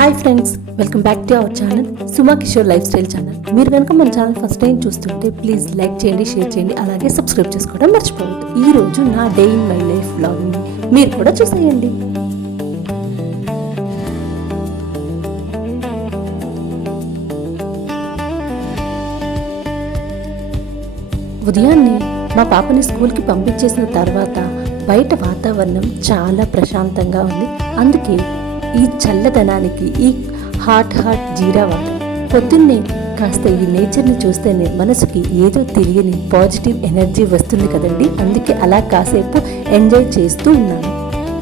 Hi friends, welcome back to our channel Suma Kishore life style channel. మీరు కనుక మన channel first time చూస్తుంటే please like చేయండి, share చేయండి, అలాగే సబ్స్క్రైబ్ చేసుకోవడం మర్చిపోవద్దు. ఈ రోజు నా డే ఇన్ మై లైఫ్ వ్లాగ్ని మీరు కూడా చూసేయండి. ఉదయాన్నే మా పాపని స్కూల్కి పంపించేసిన తర్వాత బయట వాతావరణం చాలా ప్రశాంతంగా ఉంది. అందుకే ఈ చల్లదనానికి ఈ హాట్ జీరా వాటర్ పొద్దున్నే కాస్త ఈ నేచర్ని చూస్తేనే మనసుకి ఏదో తెలియని పాజిటివ్ ఎనర్జీ వస్తుంది కదండి. అందుకే అలా కాసేపు ఎంజాయ్ చేస్తూ ఉన్నాను.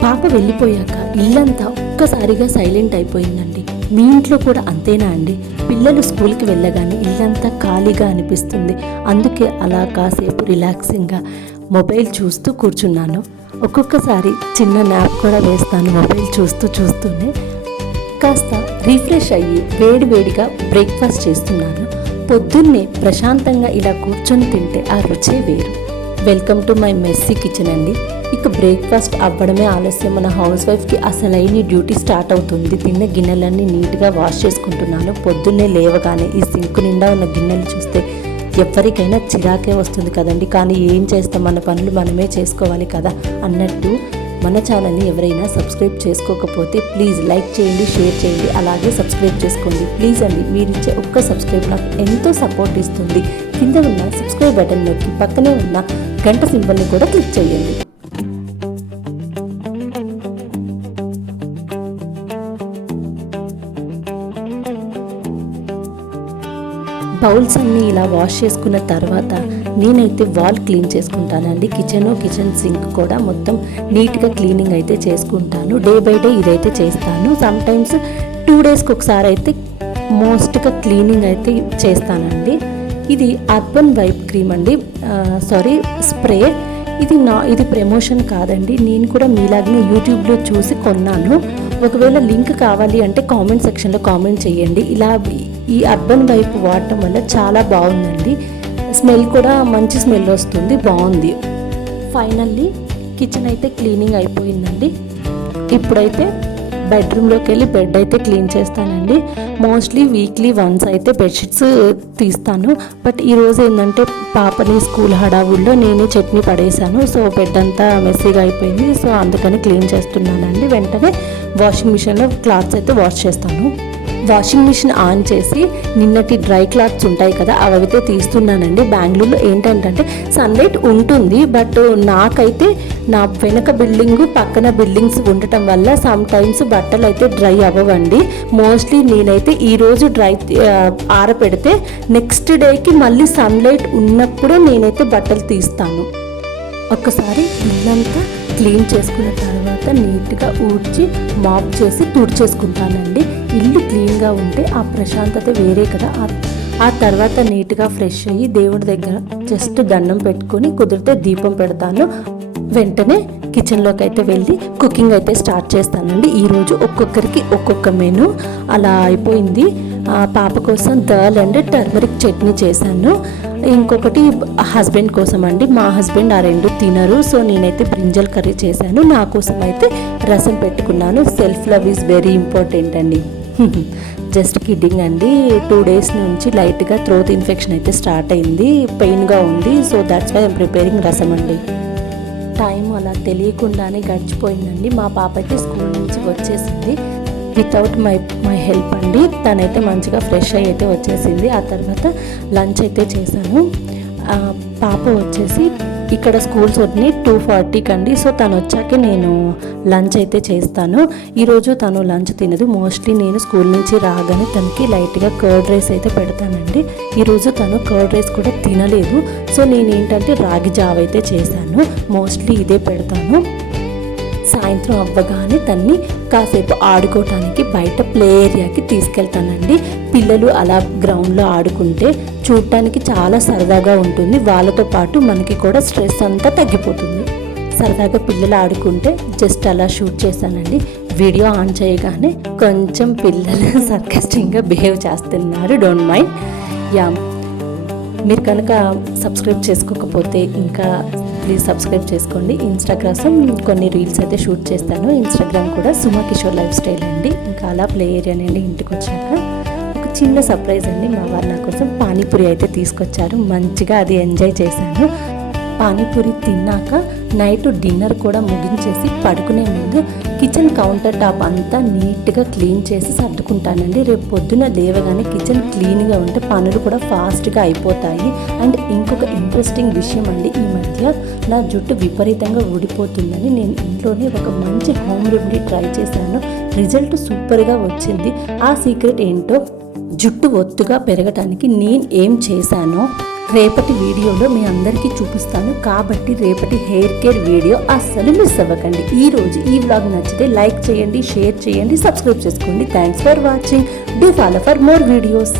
పాప వెళ్ళిపోయాక ఇల్లంతా ఒక్కసారిగా సైలెంట్ అయిపోయిందండి. మీ ఇంట్లో కూడా అంతేనా అండి? పిల్లలు స్కూల్కి వెళ్ళగానే ఇల్లంతా ఖాళీగా అనిపిస్తుంది. అందుకే అలా కాసేపు రిలాక్సింగ్గా మొబైల్ చూస్తూ కూర్చున్నాను. ఒక్కొక్కసారి చిన్న న్యాప్ కూడా వేస్తాను. మొబైల్ చూస్తూనే కాస్త రీఫ్రెష్ అయ్యి వేడిగా బ్రేక్ఫాస్ట్ చేస్తున్నాను. పొద్దున్నే ప్రశాంతంగా ఇలా కూర్చొని తింటే ఆ రుచే వేరు. Welcome to my messy kitchen అండి. ఇక బ్రేక్ఫాస్ట్ అవ్వడమే ఆలస్యం. మన హౌస్ వైఫ్కి అసలైన డ్యూటీ స్టార్ట్ అవుతుంది. తిన్న గిన్నెలన్నీ నీట్గా వాష్ చేసుకుంటున్నాను. పొద్దున్నే లేవగానే ఈ సింక్ నిండా ఉన్న గిన్నెలు చూస్తే ఎవరికైనా చిరాకే వస్తుంది కదండి. కానీ ఏం చేస్తాం, మన పనులు మనమే చేసుకోవాలి కదా అన్నట్టు మన ఛానల్ని ఎవరైనా సబ్స్క్రైబ్ చేసుకోకపోతే ప్లీజ్ లైక్ చేయండి, షేర్ చేయండి, అలాగే సబ్స్క్రైబ్ చేసుకోండి. ప్లీజ్ అండి, మీరు ఇచ్చే ఒక్క సబ్స్క్రైబ్ నాకు ఎంతో సపోర్ట్ ఇస్తుంది. కింద ఉన్న సబ్స్క్రైబ్ బటన్ నొక్కి పక్కనే ఉన్న గంట సింబల్ని కూడా క్లిక్ చేయండి. బౌల్స్ అన్నీ ఇలా వాష్ చేసుకున్న తర్వాత నేనైతే వాల్ క్లీన్ చేసుకుంటానండి. కిచెన్ సింక్ కూడా మొత్తం నీట్గా క్లీనింగ్ అయితే చేసుకుంటాను. డే బై డే ఇదైతే చేస్తాను. సమ్టైమ్స్ 2 డేస్కి ఒకసారి అయితే మోస్ట్గా క్లీనింగ్ అయితే చేస్తానండి. ఇది అర్బన్ వైప్ క్రీమ్ అండి, స్ప్రే. ఇది ప్రమోషన్ కాదండి. నేను కూడా మీలాగనే యూట్యూబ్లో చూసి కొన్నాను. ఒకవేళ లింక్ కావాలి అంటే కామెంట్ సెక్షన్లో కామెంట్ చేయండి. ఇలా ఈ అర్బన్ వైపు వాడటం వల్ల చాలా బాగుందండి. స్మెల్ కూడా మంచి స్మెల్ వస్తుంది, బాగుంది. ఫైనల్లీ కిచెన్ అయితే క్లీనింగ్ అయిపోయిందండి. ఇప్పుడైతే బెడ్రూమ్లోకి వెళ్ళి బెడ్ అయితే క్లీన్ చేస్తానండి. మోస్ట్లీ వీక్లీ వన్స్ అయితే బెడ్షీట్స్ తీస్తాను. బట్ ఈరోజు ఏంటంటే పాపని స్కూల్ హడావుల్లో నేనే చట్నీ పడేశాను. సో బెడ్ అంతా మెస్సీగా అయిపోయింది. సో అందుకని క్లీన్ చేస్తున్నానండి. వెంటనే వాషింగ్ మిషన్లో క్లాత్స్ అయితే వాష్ చేస్తాను. వాషింగ్ మిషన్ ఆన్ చేసి నిన్నటి డ్రై క్లాత్స్ ఉంటాయి కదా, అవైతే తీస్తున్నానండి. బెంగళూరులో ఏంటంటే సన్లైట్ ఉంటుంది, బట్ నాకైతే నా వెనక బిల్డింగు పక్కన బిల్డింగ్స్ ఉండటం వల్ల సమ్ టైమ్స్ బట్టలు అయితే డ్రై అవ్వవండి. మోస్ట్లీ నేనైతే ఈరోజు ఆరపెడితే నెక్స్ట్ డేకి మళ్ళీ సన్లైట్ ఉన్నప్పుడు నేనైతే బట్టలు తీస్తాను. ఒక్కసారి ఇల్లంతా క్లీన్ చేసుకున్న తర్వాత నీట్గా ఊడ్చి మాప్ చేసి తుడిచేసుకుంటానండి. ఇల్లు క్లీన్గా ఉంటే ఆ ప్రశాంతత వేరే కదా. ఆ తర్వాత నీట్గా ఫ్రెష్ అయ్యి దేవుడి దగ్గర జస్ట్ దండం పెట్టుకొని కుదిరితే దీపం పెడతాను. వెంటనే కిచెన్లోకి అయితే వెళ్ళి కుకింగ్ అయితే స్టార్ట్ చేస్తానండి. ఈరోజు ఒక్కొక్కరికి ఒక్కొక్క మెను అలా అయిపోయింది. పాప కోసం దాల్ అండ్ టర్మరిక్ చట్నీ చేశాను. ఇంకొకటి హస్బెండ్ కోసం అండి. మా హస్బెండ్ ఆ రెండు తినరు. సో నేనైతే బ్రింజల్ కర్రీ చేశాను. నా కోసం అయితే రసం పెట్టుకున్నాను. Self love is very important అండి. జస్ట్ కిడ్డింగ్ అండి. 2 డేస్ నుంచి లైట్గా థ్రోట్ ఇన్ఫెక్షన్ అయితే స్టార్ట్ అయింది. పెయిన్గా ఉంది. So that's why I'm preparing rasam అండి. టైం అలా తెలియకుండానే గడిచిపోయిందండి. మా పాప అయితే స్కూల్ నుంచి వచ్చేసింది వితౌట్ మై హెల్ప్ అండి. తనైతే మంచిగా ఫ్రెష్ అయ్యి అయితే వచ్చేసింది. ఆ తర్వాత లంచ్ అయితే చేశాను. పాప వచ్చేసి ఇక్కడ స్కూల్స్ వద్దని 2:40 అండి. సో తను వచ్చాకే నేను లంచ్ అయితే చేస్తాను. ఈరోజు తను లంచ్ తినదు. మోస్ట్లీ నేను స్కూల్ నుంచి రాగానే తనకి లైట్గా కర్డ్ రైస్ అయితే పెడతానండి. ఈరోజు తను కర్డ్ రైస్ కూడా తినలేదు. సో నేను ఏంటంటే రాగి జావ అయితే చేశాను. మోస్ట్లీ ఇదే పెడతాను. సాయంత్రం అవ్వగానే తన్ని కాసేపు ఆడుకోవటానికి బయట ప్లే ఏరియాకి తీసుకెళ్తానండి. పిల్లలు అలా గ్రౌండ్లో ఆడుకుంటే చూడటానికి చాలా సరదాగా ఉంటుంది. వాళ్ళతో పాటు మనకి కూడా స్ట్రెస్ అంతా తగ్గిపోతుంది. సరదాగా పిల్లలు ఆడుకుంటే జస్ట్ అలా షూట్ చేశానండి. వీడియో ఆన్ చేయగానే కొంచెం పిల్లలు సర్కాస్టిక్గా బిహేవ్ చేస్తున్నారు. Don't mind. మీరు కనుక సబ్స్క్రైబ్ చేసుకోకపోతే ఇంకా ప్లీజ్ సబ్స్క్రైబ్ చేసుకోండి. ఇన్స్టాగ్రామ్ కొన్ని రీల్స్ అయితే షూట్ చేస్తాను. ఇన్స్టాగ్రామ్ కూడా సుమా కిషోర్ లైఫ్ స్టైల్ అండి. ఇంకా అలా ప్లే ఏరియా నుండి ఇంటికి వచ్చాక ఒక చిన్న సర్ప్రైజ్ అండి, మా వారు నా కోసం పానీపూరి అయితే తీసుకొచ్చారు. మంచిగా అది ఎంజాయ్ చేశాను. పానీపూరి తిన్నాక నైట్ డిన్నర్ కూడా ముగించేసి పడుకునే ముందు కిచెన్ కౌంటర్ టాప్ అంతా నీట్గా క్లీన్ చేసి సర్దుకుంటానండి. రేపు పొద్దున లేవగానే కిచెన్ క్లీన్గా ఉంటే పనులు కూడా ఫాస్ట్గా అయిపోతాయి. అండ్ ఇంకొక ఇంట్రెస్టింగ్ విషయం అండి, ఈ మధ్య నా జుట్టు విపరీతంగా ఊడిపోతుందని నేను ఇంట్లోనే ఒక మంచి హోమ్ రెమెడీ ట్రై చేశాను. రిజల్ట్ సూపర్గా వచ్చింది. ఆ సీక్రెట్ ఏంటో, జుట్టు ఒత్తుగా పెరగటానికి నేను ఏం చేశానో రేపటి వీడియోలో మీ అందరికీ చూపిస్తాను. కాబట్టి రేపటి హెయిర్ కేర్ వీడియో అస్సలు మిస్ అవ్వకండి. ఈరోజు ఈ వ్లాగ్ నచ్చితే లైక్ చేయండి, షేర్ చేయండి, సబ్స్క్రైబ్ చేసుకోండి. Thanks for watching. Do follow for more videos.